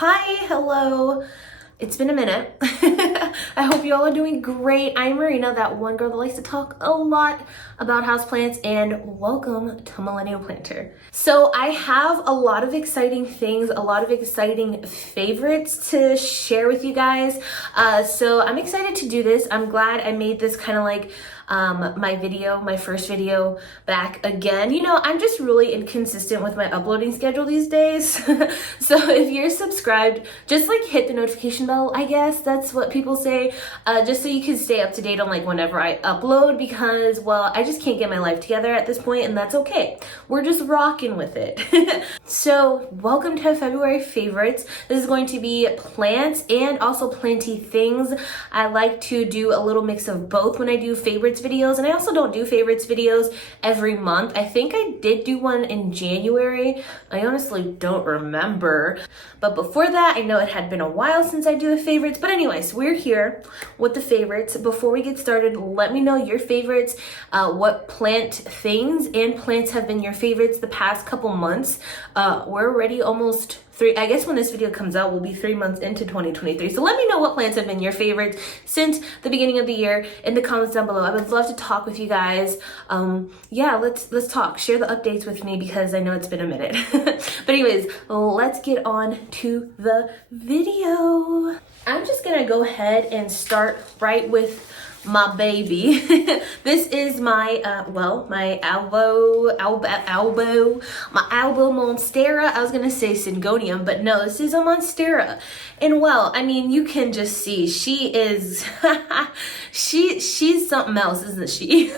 Hi, hello. It's been a minute. I hope you all are doing great. I'm Marina, that one girl that likes to talk a lot about houseplants, and welcome to Millennial Planter. So I have a lot of exciting things, a lot of exciting favorites to share with you guys. So I'm excited to do this. I'm glad I made this kind of like my first video back again. You know, I'm just really inconsistent with my uploading schedule these days. So if you're subscribed, just like hit the notification bell, I guess that's what people say, just so you can stay up to date on like whenever I upload, because, well, I just can't get my life together at this point, and that's okay. We're just rocking with it. So welcome to February favorites. This is going to be plants and also planty things. I like to do a little mix of both when I do favorites videos, and I also don't do favorites videos every month. I think I did do one in January. I honestly don't remember, but before that, I know it had been a while since I do a favorites. But anyways, we're here with the favorites. Before we get started, let me know your favorites, what plant things and plants have been your favorites the past couple months. We're already almost I guess when this video comes out, we'll be 3 months into 2023. So let me know what plants have been your favorites since the beginning of the year in the comments down below. I would love to talk with you guys. Yeah, let's talk. Share the updates with me because I know it's been a minute. But anyways, let's get on to the video. I'm just gonna go ahead and start right with my baby. This is my my elbow Monstera. I was gonna say Syngonium, but no, this is a Monstera. And well, I mean, you can just see she is she's something else, isn't she?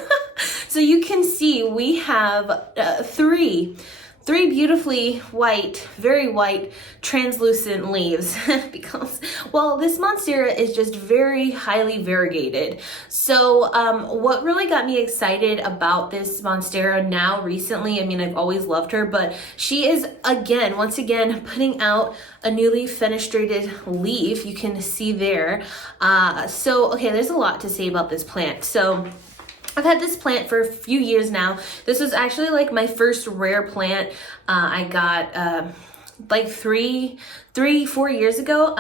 So you can see we have three beautifully white, very white, translucent leaves because, well, this Monstera is just very highly variegated. So what really got me excited about this Monstera now recently, I mean, I've always loved her, but she is once again putting out a newly fenestrated leaf. You can see there. So, okay, there's a lot to say about this plant. So I've had this plant for a few years now. This was actually like my first rare plant I got like 4 years ago.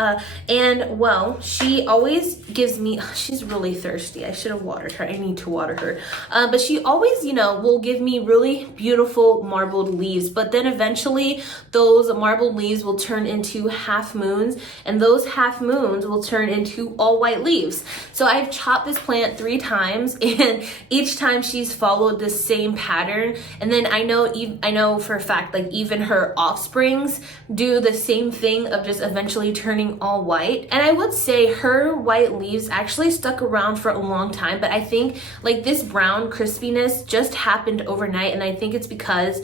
And well, she always gives me, she's really thirsty. I should have watered her. I need to water her. But she always, you know, will give me really beautiful marbled leaves. But then eventually those marbled leaves will turn into half moons, and those half moons will turn into all white leaves. So I've chopped this plant 3 times, and each time she's followed the same pattern. And then I know for a fact, like even her offsprings do the same thing of just eventually turning all white. And I would say her white leaves actually stuck around for a long time, but I think like this brown crispiness just happened overnight, and I think it's because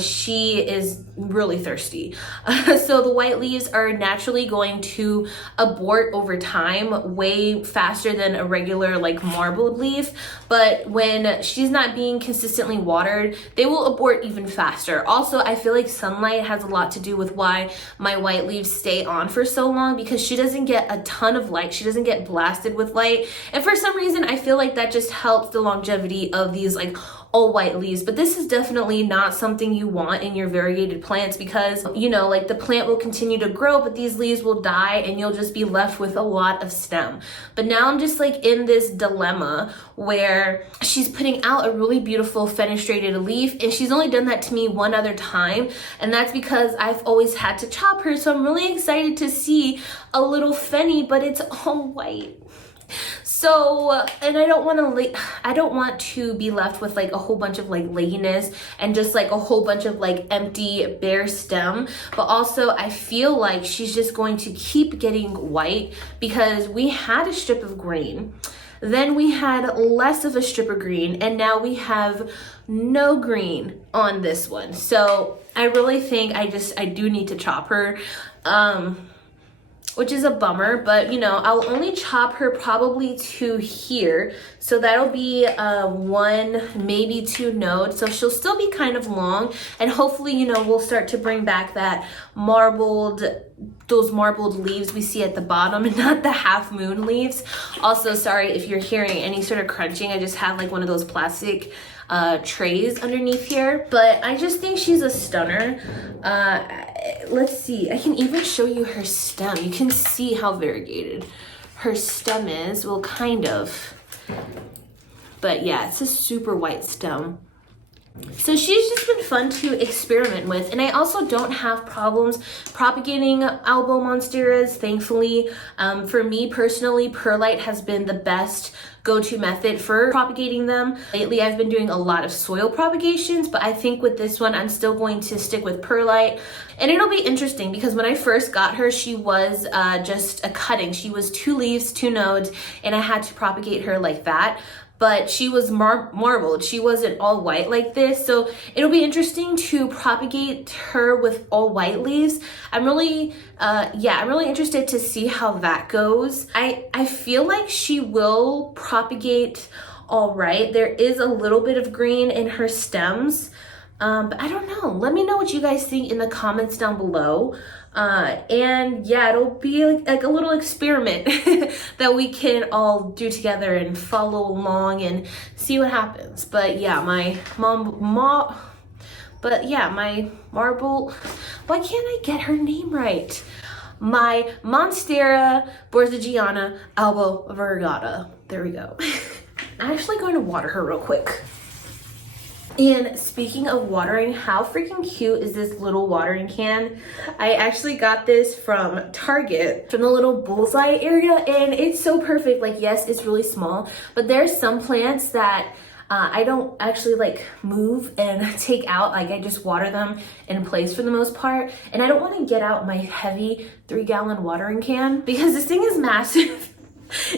she is really thirsty. So the white leaves are naturally going to abort over time way faster than a regular like marbled leaf, but when she's not being consistently watered, they will abort even faster. Also, I feel like sunlight has a lot to do with why my white leaves stay on for so long, because she doesn't get a ton of light. She doesn't get blasted with light, and for some reason I feel like that just helps the longevity of these like all white leaves. But this is definitely not something you want in your variegated plants, because, you know, like the plant will continue to grow, but these leaves will die and you'll just be left with a lot of stem. But now I'm just like in this dilemma where she's putting out a really beautiful fenestrated leaf, and she's only done that to me one other time, and that's because I've always had to chop her. So I'm really excited to see a little fenny, but it's all white. So, and I don't want to be left with like a whole bunch of like legginess and just like a whole bunch of like empty bare stem. But also I feel like she's just going to keep getting white, because we had a strip of green, then we had less of a strip of green, and now we have no green on this one. So I really think I do need to chop her. Which is a bummer, but you know, I'll only chop her probably to here. So that'll be 1, maybe 2 nodes. So she'll still be kind of long, and hopefully, you know, we'll start to bring back that those marbled leaves we see at the bottom, and not the half moon leaves. Also, sorry if you're hearing any sort of crunching. I just had like one of those plastic trays underneath here. But I just think she's a stunner. Let's see, I can even show you her stem. You can see how variegated her stem is. Well, kind of. But yeah, it's a super white stem. So she's just been fun to experiment with, and I also don't have problems propagating elbow monsteras, thankfully. For me personally, perlite has been the best go-to method for propagating them. Lately, I've been doing a lot of soil propagations, but I think with this one, I'm still going to stick with perlite. And it'll be interesting because when I first got her, she was just a cutting. She was 2 leaves, 2 nodes, and I had to propagate her like that. But she was marbled. She wasn't all white like this. So it'll be interesting to propagate her with all white leaves. I'm really interested to see how that goes. I feel like she will propagate all right. There is a little bit of green in her stems. But I don't know. Let me know what you guys think in the comments down below. And yeah, it'll be like a little experiment that we can all do together and follow along and see what happens. But yeah, my marble, why can't I get her name right? My Monstera borzigiana albo virgata. There we go. I'm actually going to water her real quick. And speaking of watering, how freaking cute is this little watering can? I actually got this from Target, from the little bullseye area, and it's so perfect. Like, yes, it's really small, but there's some plants that I don't actually like move and take out. Like, I just water them in place for the most part. And I don't want to get out my heavy 3-gallon watering can because this thing is massive.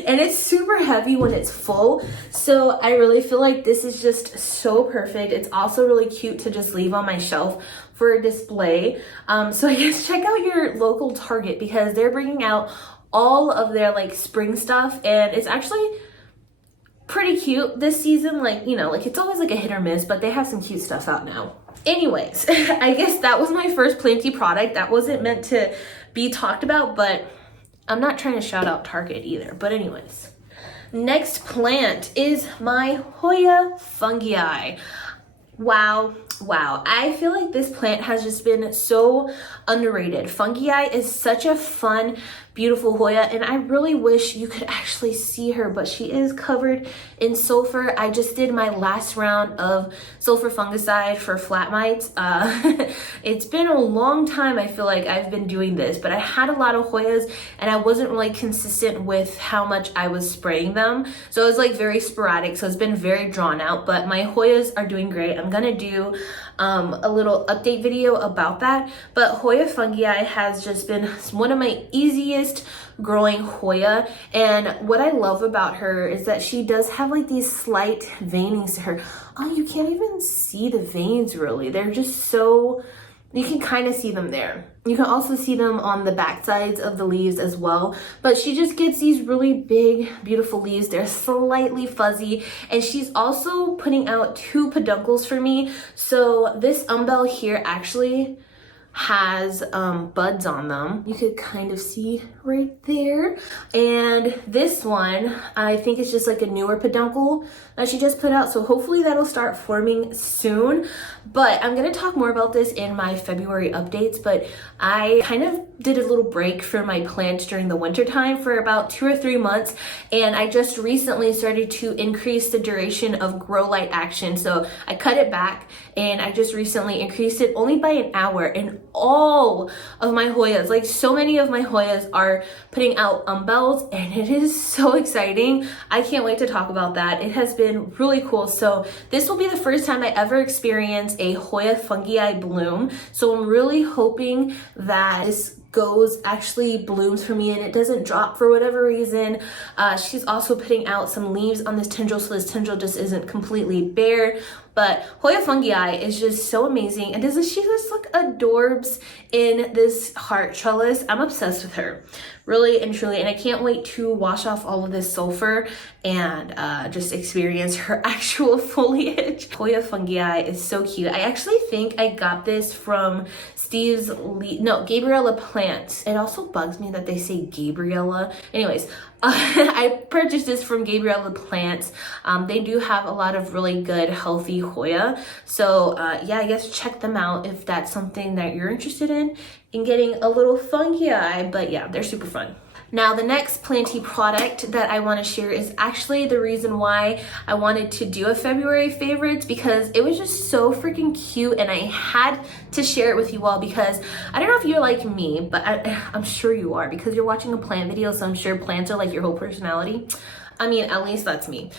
And it's super heavy when it's full, so I really feel like this is just so perfect. It's also really cute to just leave on my shelf for a display. So I guess check out your local Target because they're bringing out all of their like spring stuff, and it's actually pretty cute this season. Like, you know, like it's always like a hit or miss, but they have some cute stuff out now. Anyways, I guess that was my first Planty product. That wasn't meant to be talked about, but I'm not trying to shout out Target either, but anyways. Next plant is my Hoya Fungi. Wow. I feel like this plant has just been so underrated. Fungi is such a fun, beautiful Hoya, and I really wish you could actually see her, but she is covered in sulfur. I just did my last round of sulfur fungicide for flat mites. It's been a long time, I feel like I've been doing this, but I had a lot of Hoyas and I wasn't really consistent with how much I was spraying them. So it was like very sporadic, so it's been very drawn out, but my Hoyas are doing great. I'm gonna do a little update video about that, but Hoya Fungi has just been one of my easiest growing Hoya, and what I love about her is that she does have like these slight veinings to her. Oh, you can't even see the veins really. They're just so, you can kind of see them there. You can also see them on the back sides of the leaves as well, but she just gets these really big, beautiful leaves. They're slightly fuzzy, and she's also putting out 2 peduncles for me. So this umbel here actually has buds on them. You could kind of see right there. And this one, I think it's just like a newer peduncle that she just put out. So hopefully that'll start forming soon. But I'm gonna talk more about this in my February updates, but I kind of did a little break for my plants during the winter time for about 2 or 3 months. And I just recently started to increase the duration of grow light action. So I cut it back and I just recently increased it only by an hour, and all of my Hoyas, like so many of my Hoyas are putting out umbels, and it is so exciting. I can't wait to talk about that. It has been really cool. So this will be the first time I ever experience a Hoya Fungi bloom. So I'm really hoping that this actually blooms for me and it doesn't drop for whatever reason. She's also putting out some leaves on this tendril, so this tendril just isn't completely bare. But Hoya Fungi is just so amazing. And doesn't she just look adorbs in this heart trellis? I'm obsessed with her, really and truly. And I can't wait to wash off all of this sulfur and just experience her actual foliage. Hoya Fungi is so cute. I actually think I got this from Gabriella Plants. It also bugs me that they say Gabriella. Anyways, I purchased this from Gabriella Plants. They do have a lot of really good healthy Hoya. So yeah, I guess check them out if that's something that you're interested in getting a little fungi. But yeah, they're super fun. Now, the next Planty product that I want to share is actually the reason why I wanted to do a February favorites, because it was just so freaking cute and I had to share it with you all because I don't know if you're like me, but I'm sure you are because you're watching a plant video, so I'm sure plants are like your whole personality. I mean, at least that's me.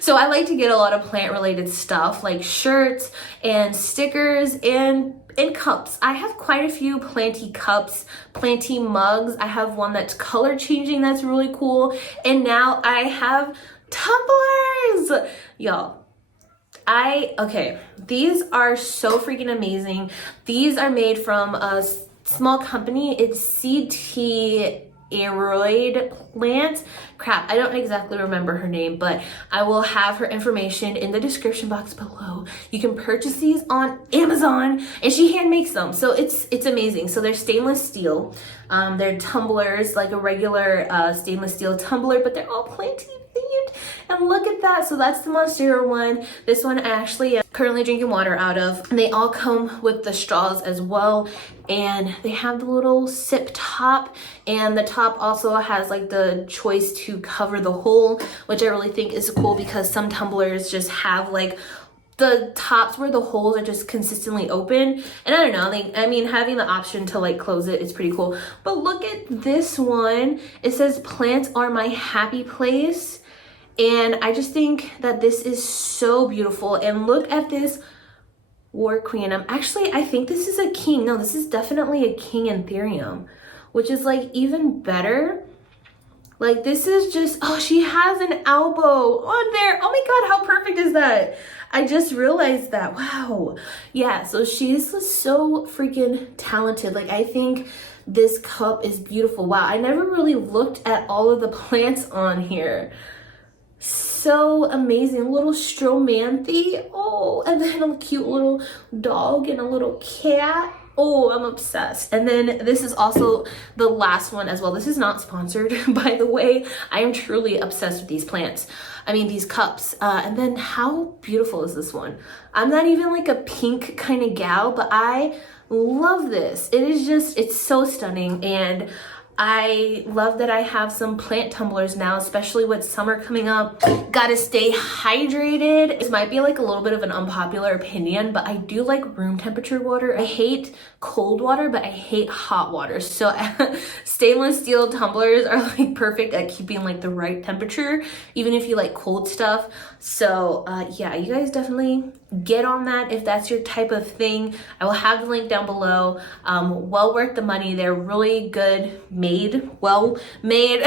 So I like to get a lot of plant related stuff like shirts and stickers and cups. I have quite a few Planty cups, Planty mugs. I have one that's color changing that's really cool. And now I have tumblers. Y'all, okay, these are so freaking amazing. These are made from a small company. It's CT Aeroid Plant. Crap, I don't exactly remember her name, but I will have her information in the description box below. You can purchase these on Amazon and she hand makes them, so it's amazing. So they're stainless steel. They're tumblers, like a regular stainless steel tumbler, but they're all Planty themed. And look at that. So that's the Monstera one. This one I actually am currently drinking water out of. And they all come with the straws as well. And they have the little sip top, and the top also has like the choice to cover the hole, which I really think is cool because some tumblers just have like the tops where the holes are just consistently open. And I don't know, I mean, having the option to like close it is pretty cool. But look at this one. It says plants are my happy place. And I just think that this is so beautiful. And look at this War Queen. I think this is a king. No, this is definitely a king Anthurium, which is like even better. Like this is just, oh, she has an elbow on there. Oh my God, how perfect is that? I just realized that. Wow. Yeah, so she's so freaking talented. Like I think this cup is beautiful. Wow, I never really looked at all of the plants on here. So amazing. Little stromanthe. Oh, and then a cute little dog and a little cat. Oh, I'm obsessed. And then this is also the last one as well. This is not sponsored, by the way. I am truly obsessed with these plants. I mean, these cups. And then how beautiful is this one? I'm not even like a pink kind of gal, but I love this. It is just, it's so stunning. And I love that I have some plant tumblers now, especially with summer coming up. Gotta stay hydrated. This might be like a little bit of an unpopular opinion, but I do like room temperature water. I hate cold water, but I hate hot water. So stainless steel tumblers are like perfect at keeping like the right temperature, even if you like cold stuff. So yeah, you guys definitely get on that if that's your type of thing. I will have the link down below. Well worth the money. They're really good made, well made.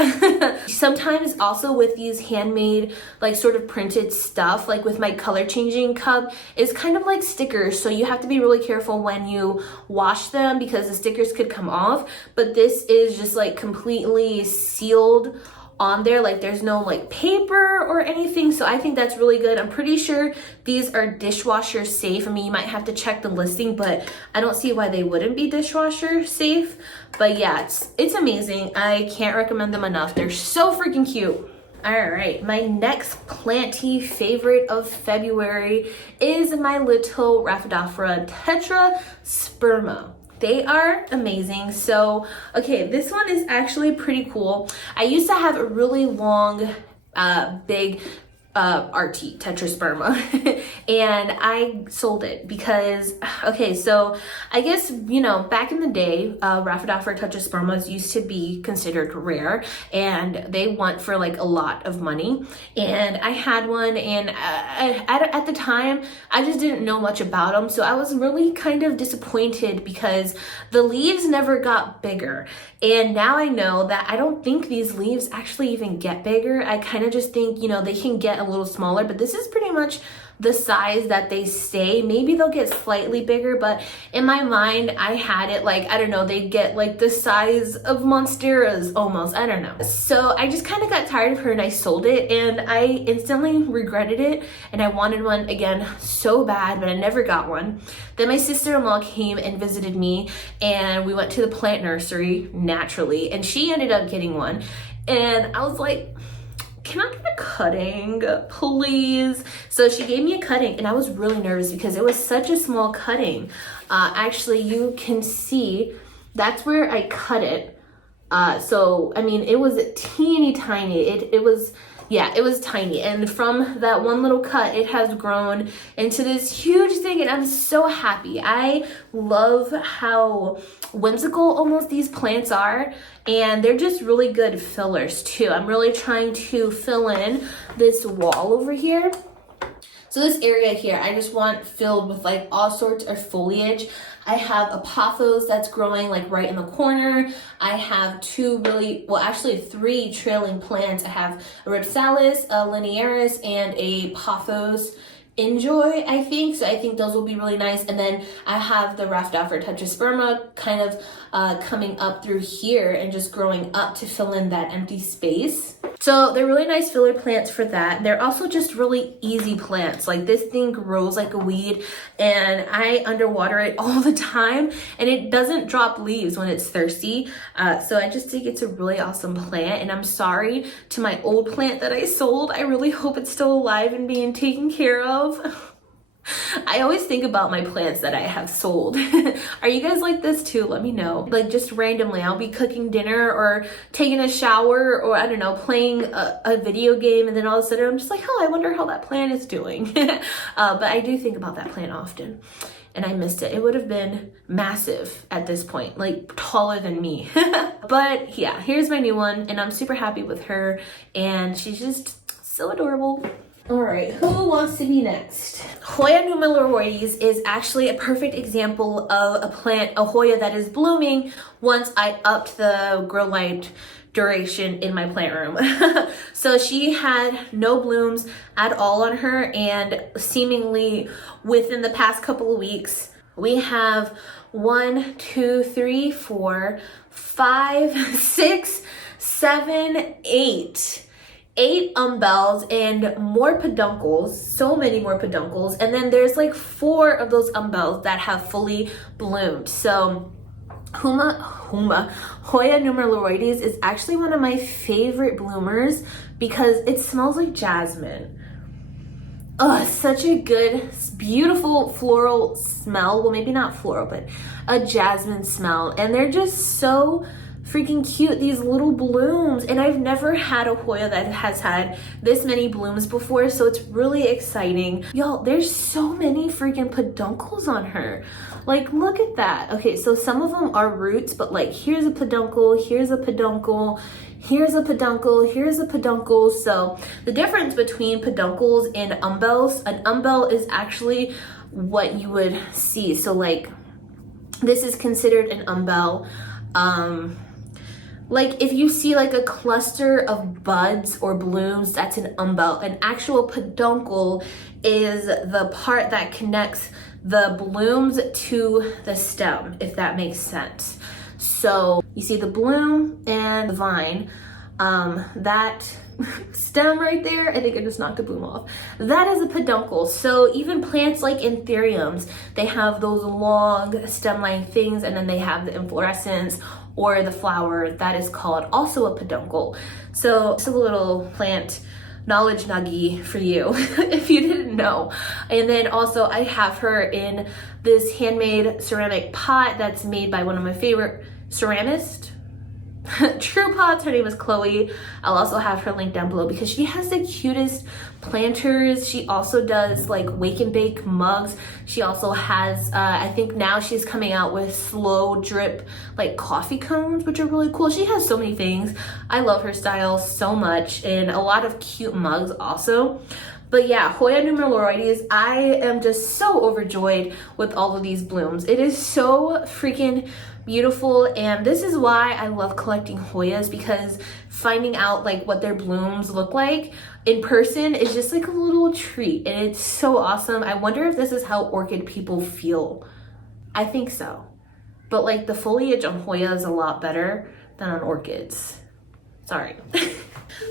Sometimes also with these handmade, like sort of printed stuff, like with my color changing cup, is kind of like stickers. So you have to be really careful when you wash them because the stickers could come off. But this is just like completely sealed on there, like there's no like paper or anything. So I think that's really good. I'm pretty sure these are dishwasher safe. I mean, you might have to check the listing, but I don't see why they wouldn't be dishwasher safe. But yeah, it's amazing. I can't recommend them enough. They're so freaking cute. All right, my next Planty favorite of February is my little Rhaphidophora Tetra Sperma. They are amazing. So, okay, this one is actually pretty cool. I used to have a really long, big RT, Tetra Sperma, and I sold it because, okay, so I guess, you know, back in the day, Rhaphidophora Tetra Spermas used to be considered rare, and they went for like a lot of money, and I had one, and at the time, I just didn't know much about them, so I was really kind of disappointed because the leaves never got bigger, and now I know that I don't think these leaves actually even get bigger. I kind of just think, you know, they can get a a little smaller, but this is pretty much the size that they stay. Maybe they'll get slightly bigger, but in my mind, I had it like, I don't know, they'd get like the size of Monsteras almost, I don't know. So I just kind of got tired of her and I sold it, and I instantly regretted it, and I wanted one again so bad, but I never got one. Then my sister-in-law came and visited me, and we went to the plant nursery naturally, and she ended up getting one, and I was like, can I get a cutting, please? So she gave me a cutting, and I was really nervous because it was such a small cutting. Actually, you can see that's where I cut it. So, I mean, it was teeny tiny. It was tiny. And from that one little cut, it has grown into this huge thing, and I'm so happy. I love how whimsical almost these plants are, and they're just really good fillers too. I'm really trying to fill in this wall over here. So this area here, I just want filled with like all sorts of foliage. I have a pothos that's growing like right in the corner. I have three trailing plants. I have a ripsalis, a linearis, and a pothos enjoy, I think. So I think those will be really nice. And then I have the Raftoffer Tetra Sperma kind of coming up through here and just growing up to fill in that empty space. So they're really nice filler plants for that. They're also just really easy plants. Like this thing grows like a weed, and I underwater it all the time, and it doesn't drop leaves when it's thirsty. So I just think it's a really awesome plant, and I'm sorry to my old plant that I sold. I really hope it's still alive and being taken care of. I always think about my plants that I have sold. Are you guys like this too? Let me know. Like just randomly, I'll be cooking dinner or taking a shower, or I don't know, playing a video game, and then all of a sudden I'm just like, oh, I wonder how that plant is doing. But I do think about that plant often, and I missed it. It would have been massive at this point, like taller than me. But yeah, here's my new one, and I'm super happy with her, and she's just so adorable. All right, who wants to be next? Hoya numeroloides is actually a perfect example of a plant, a Hoya that is blooming once I upped the grow light duration in my plant room. So she had no blooms at all on her, and seemingly within the past couple of weeks, we have 1, 2, 3, 4, 5, 6, 7, 8 umbels and more peduncles, so many more peduncles, and then there's like 4 of those umbels that have fully bloomed. So Hoya numeroloides is actually one of my favorite bloomers because it smells like jasmine. Oh, such a good, beautiful floral smell. Well, maybe not floral, but a jasmine smell, and they're just so freaking cute, these little blooms. And I've never had a Hoya that has had this many blooms before, so it's really exciting. Y'all, there's so many freaking peduncles on her. Like, look at that. Okay, so some of them are roots, but like here's a peduncle, here's a peduncle, here's a peduncle, here's a peduncle. So the difference between peduncles and umbels, an umbel is actually what you would see. So like this is considered an umbel. Like if you see like a cluster of buds or blooms, that's an umbel. An actual peduncle is the part that connects the blooms to the stem, if that makes sense. So you see the bloom and the vine, that stem right there, I think I just knocked the bloom off. That is a peduncle. So even plants like anthuriums, they have those long stem-line things, and then they have the inflorescence or the flower that is called also a peduncle. So it's a little plant knowledge nuggie for you if you didn't know. And then also I have her in this handmade ceramic pot that's made by one of my favorite ceramists, True Pots. Her name is Chloe. I'll also have her link down below because she has the cutest planters. She also does like wake and bake mugs. She also has, I think now she's coming out with slow drip like coffee cones, which are really cool. She has so many things. I love her style so much, and a lot of cute mugs also. But yeah, Hoya numeroloides, I am just so overjoyed with all of these blooms. It is so freaking beautiful. And this is why I love collecting Hoyas, because finding out like what their blooms look like in person is just like a little treat, and it's so awesome. I wonder if this is how orchid people feel. I think so, but like the foliage on Hoya is a lot better than on orchids. Sorry.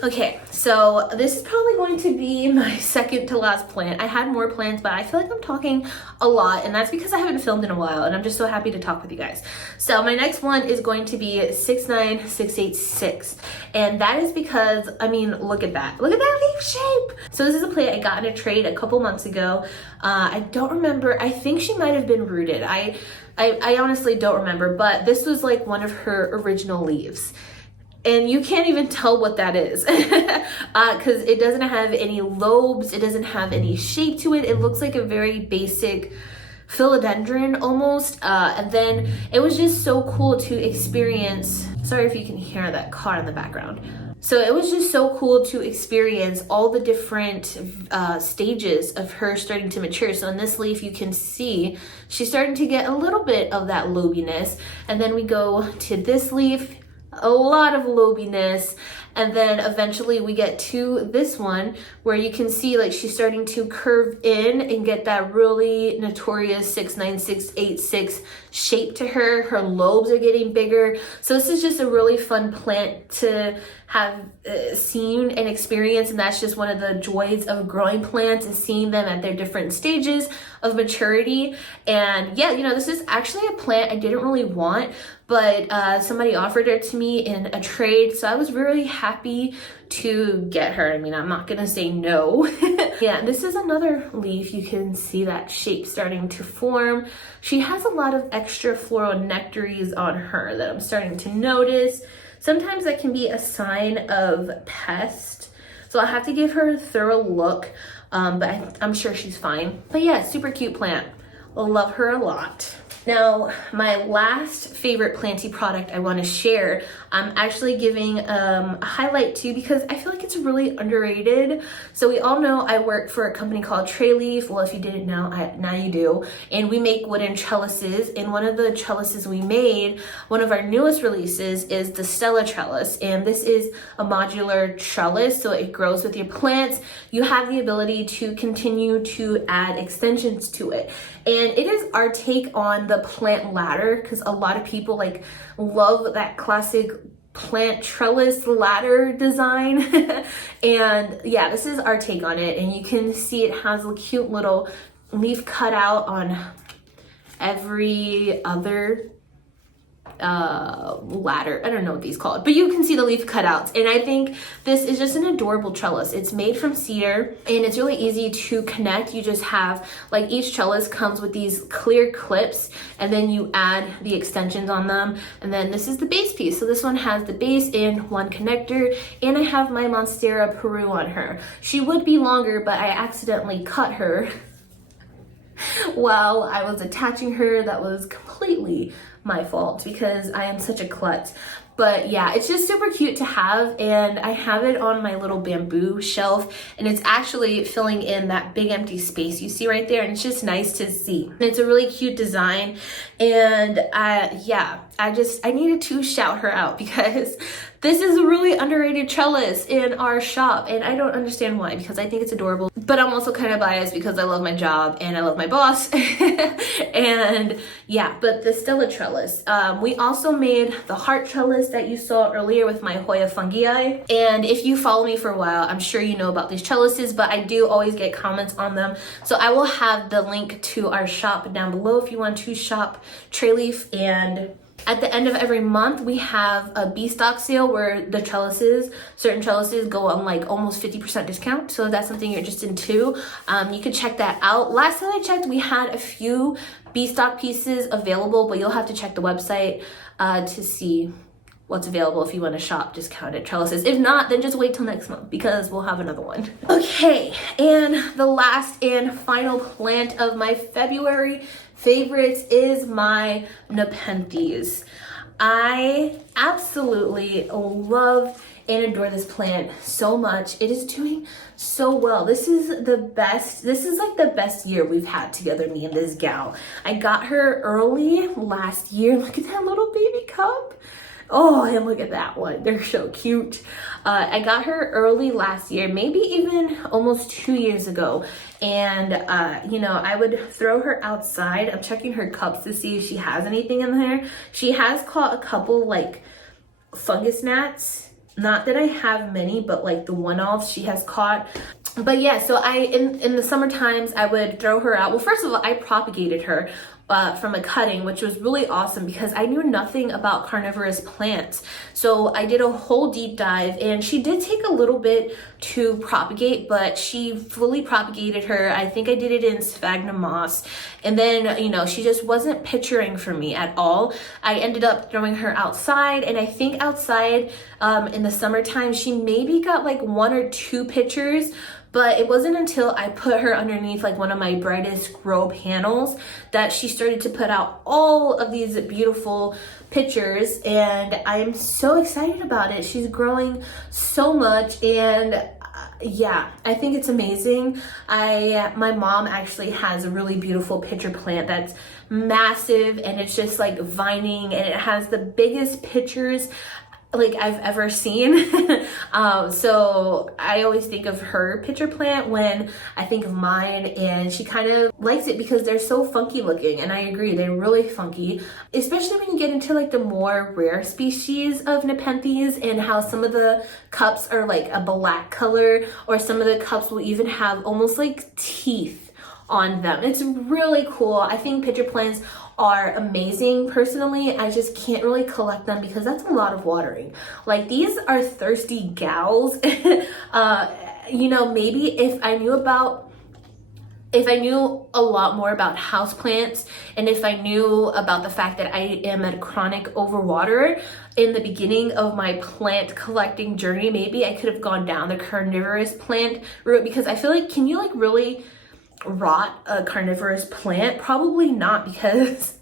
Okay, so this is probably going to be my second to last plant. I had more plants, but I feel like I'm talking a lot, and that's because I haven't filmed in a while, and I'm just so happy to talk with you guys. So my next one is going to be 69686, and that is because, I mean, look at that. Look at that leaf shape. So this is a plant I got in a trade a couple months ago. I don't remember. I think she might have been rooted. I honestly don't remember, but this was like one of her original leaves. And you can't even tell what that is because it doesn't have any lobes. It doesn't have any shape to it. It looks like a very basic philodendron almost. And then it was just so cool to experience. Sorry if you can hear that car in the background. So it was just so cool to experience all the different stages of her starting to mature. So in this leaf, you can see she's starting to get a little bit of that lobiness. And then we go to this leaf, a lot of lobiness, and then eventually we get to this one where you can see like she's starting to curve in and get that really notorious 69686 shape to her. Her lobes are getting bigger. So this is just a really fun plant to have seen and experienced, and that's just one of the joys of growing plants, is seeing them at their different stages of maturity. And yeah, you know, this is actually a plant I didn't really want, but somebody offered it to me in a trade, so I was really happy to get her. I mean, I'm not gonna say no. Yeah, this is another leaf. You can see that shape starting to form. She has a lot of extra floral nectaries on her that I'm starting to notice. Sometimes that can be a sign of pest, so I have to give her a thorough look, but I'm sure she's fine. But yeah, super cute plant. Love her a lot. Now, my last favorite Planty product I want to share, I'm actually giving a highlight to because I feel like it's really underrated. So we all know I work for a company called Trellis. Well, if you didn't know, now you do. And we make wooden trellises. And one of the trellises we made, one of our newest releases, is the Stella Trellis. And this is a modular trellis, so it grows with your plants. You have the ability to continue to add extensions to it. And it is our take on the plant ladder, because a lot of people like love that classic plant trellis ladder design. And yeah, this is our take on it. And you can see it has a cute little leaf cutout on every other ladder. I don't know what these called, but you can see the leaf cutouts. And I think this is just an adorable trellis. It's made from cedar and it's really easy to connect. You just have like, each trellis comes with these clear clips, and then you add the extensions on them. And then this is the base piece. So this one has the base and one connector, and I have my Monstera Peru on her. She would be longer, but I accidentally cut her while I was attaching her. That was completely my fault because I am such a klutz. But yeah, it's just super cute to have, and I have it on my little bamboo shelf, and it's actually filling in that big empty space you see right there, and it's just nice to see. And it's a really cute design, and yeah, I needed to shout her out because this is a really underrated trellis in our shop, and I don't understand why, because I think it's adorable. But I'm also kind of biased because I love my job and I love my boss. And yeah, but the Stella Trellis. We also made the heart trellis that you saw earlier with my Hoya Fungi. And if you follow me for a while, I'm sure you know about these trellises, but I do always get comments on them. So I will have the link to our shop down below if you want to shop Treleaf. And at the end of every month, we have a B-stock sale where the trellises, certain trellises go on like almost 50% discount. So if that's something you're interested in too, you can check that out. Last time I checked, we had a few B-stock pieces available, but you'll have to check the website to see what's available if you want to shop discounted trellises. If not, then just wait till next month because we'll have another one. Okay, and the last and final plant of my February favorites is my Nepenthes. I absolutely love and adore this plant so much. It is doing so well. This is like the best year we've had together, me and this gal. I got her early last year. Look at that little baby cup. Oh, and look at that one. They're so cute. I got her early last year, maybe even almost 2 years ago. And, you know, I would throw her outside. I'm checking her cups to see if she has anything in there. She has caught a couple like fungus gnats. Not that I have many, but like the one-offs she has caught. But yeah, so in the summer times, I would throw her out. Well, first of all, I propagated her from a cutting, which was really awesome because I knew nothing about carnivorous plants. So I did a whole deep dive, and she did take a little bit to propagate, but she fully propagated her. I think I did it in sphagnum moss. And then, you know, she just wasn't picturing for me at all. I ended up throwing her outside, and I think outside in the summertime, she maybe got like 1 or 2 pictures. But it wasn't until I put her underneath like one of my brightest grow panels that she started to put out all of these beautiful pictures, and I am so excited about it. She's growing so much, and yeah, I think it's amazing. My mom actually has a really beautiful pitcher plant that's massive, and it's just like vining, and it has the biggest pitchers like I've ever seen. So I always think of her pitcher plant when I think of mine, and she kind of likes it because they're so funky looking, and I agree, they're really funky, especially when you get into like the more rare species of Nepenthes, and how some of the cups are like a black color, or some of the cups will even have almost like teeth on them. It's really cool. I think pitcher plants are amazing. Personally, I just can't really collect them because that's a lot of watering. Like, these are thirsty gals. You know, maybe if I knew a lot more about houseplants, and if I knew about the fact that I am a chronic overwaterer in the beginning of my plant collecting journey, maybe I could have gone down the carnivorous plant route, because I feel like, can you like really rot a carnivorous plant? Probably not, because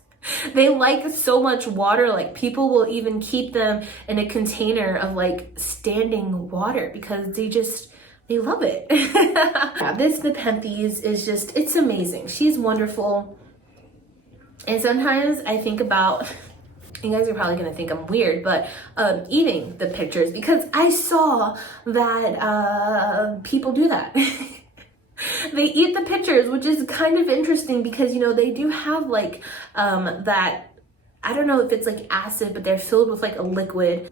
they like so much water. Like, people will even keep them in a container of like standing water because they love it. Yeah, this Nepenthes is just, it's amazing. She's wonderful. And sometimes I think about, you guys are probably gonna think I'm weird, but eating the pictures, because I saw that people do that. They eat the pictures, which is kind of interesting because, you know, they do have like that, I don't know if it's like acid, but they're filled with like a liquid,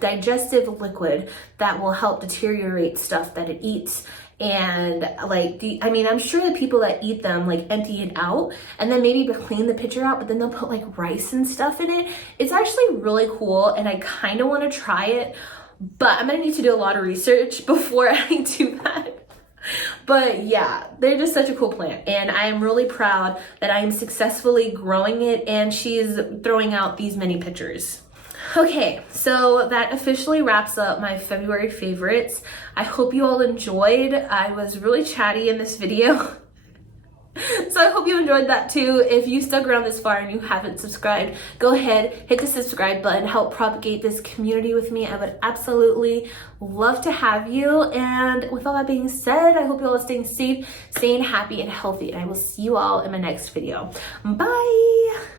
digestive liquid that will help deteriorate stuff that it eats. And like, I mean, I'm sure the people that eat them like empty it out and then maybe clean the pitcher out, but then they'll put like rice and stuff in it. It's actually really cool, and I kind of want to try it, but I'm gonna need to do a lot of research before I do that. But yeah, they're just such a cool plant, and I am really proud that I am successfully growing it, and she's throwing out these many pictures. Okay, so that officially wraps up my February favorites. I hope you all enjoyed. I was really chatty in this video. So I hope you enjoyed that too. If you stuck around this far and you haven't subscribed, go ahead, hit the subscribe button, help propagate this community with me. I would absolutely love to have you. And with all that being said, I hope you all are staying safe, staying happy and healthy. And I will see you all in my next video. Bye.